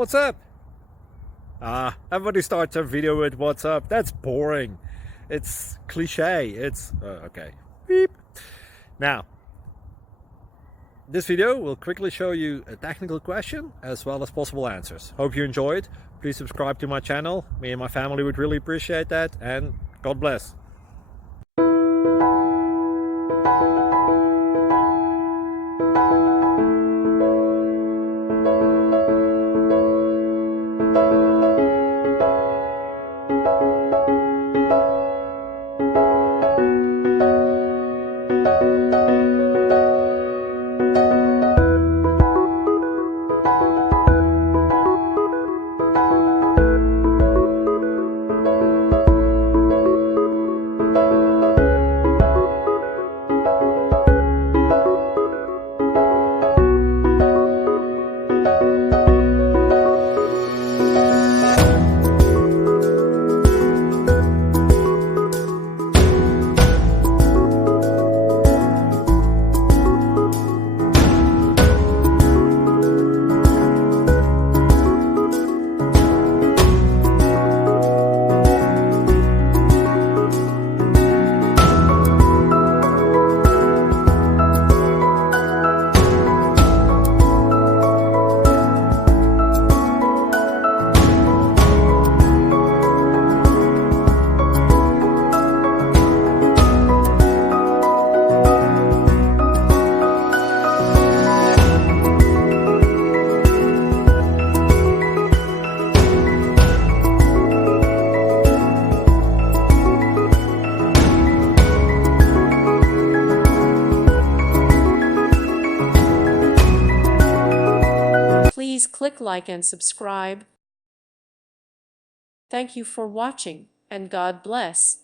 What's up? Everybody starts a video with what's up. That's boring. It's cliche. It's okay. Beep. Now, this video will quickly show you a technical question as well as possible answers. Hope you enjoyed. Please subscribe to my channel. Me and my family would really appreciate that, and God bless. Please click like and subscribe. Thank you for watching, and God bless.